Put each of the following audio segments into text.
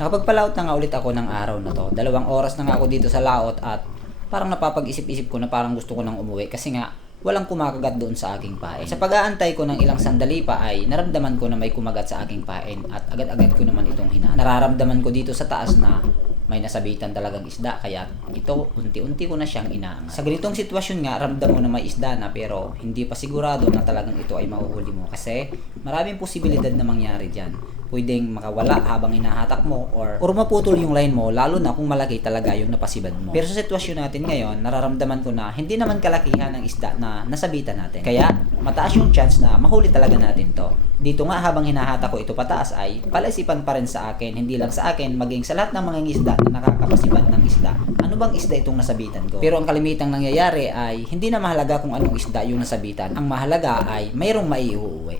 Nakapagpalaot na nga ulit ako ng araw na to. Dalawang oras na nga ako dito sa laot at parang napapag-isip-isip ko na parang gusto ko nang umuwi kasi nga walang kumakagat doon sa aking pain. Sa pag-aantay ko ng ilang sandali pa ay naramdaman ko na may kumagat sa aking pain at agad-agad ko naman itong hina. Nararamdaman ko dito sa taas na may nasabitan talagang isda kaya ito unti-unti ko na siyang inaangat. Sa ganitong sitwasyon nga ramdam mo na may isda na pero hindi pa sigurado na talagang ito ay mahuhuli mo kasi maraming posibilidad na mangyari dyan. Pwedeng makawala habang inahatak mo or, or maputol yung line mo lalo na kung malaki talaga yung napasibad mo. Pero sa sitwasyon natin ngayon, nararamdaman ko na hindi naman kalakihan ng isda na nasabitan natin. Kaya mataas yung chance na mahuli talaga natin to. Dito nga habang hinahatak ko ito pataas ay palaisipan pa rin sa akin, hindi lang sa akin, maging sa lahat ng mga isda na nakakapasibad ng isda. Ano bang isda itong nasabitan ko? Pero ang kalimitang nangyayari ay hindi na mahalaga kung anong isda yung nasabitan. Ang mahalaga ay mayroong maiuuwi.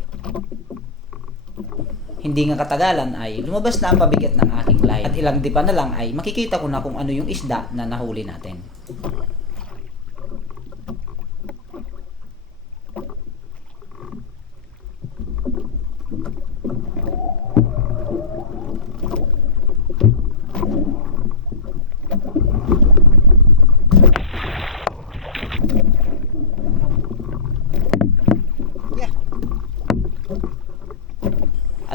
Hindi nga katagalan ay lumabas na ang pabigat ng aking line. At ilang dipa na lang ay makikita ko na kung ano yung isda na nahuli natin.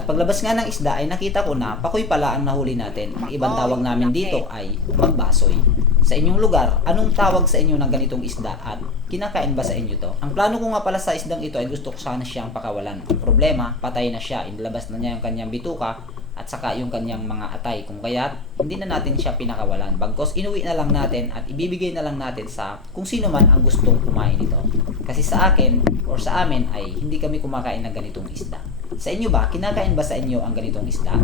Paglabas nga ng isda ay nakita ko na pakoy pala ang nahuli natin. Ang ibang tawag namin dito ay magbasoy. Sa inyong lugar, anong tawag sa inyo ng ganitong isda at kinakain ba sa inyo to? Ang plano ko nga pala sa isdang ito ay gusto ko sana siyang pakawalan. Ang problema, patay na siya. Inilabas na niya yung kanyang bituka at saka yung kanyang mga atay. Kung kaya hindi na natin siya pinakawalan. Bagkos inuwi na lang natin at ibibigay na lang natin sa kung sino man ang gustong kumain ito. Kasi sa akin or sa amin ay hindi kami kumakain ng ganitong isda. Sa inyo ba, kinakain ba sa inyo ang ganitong isda?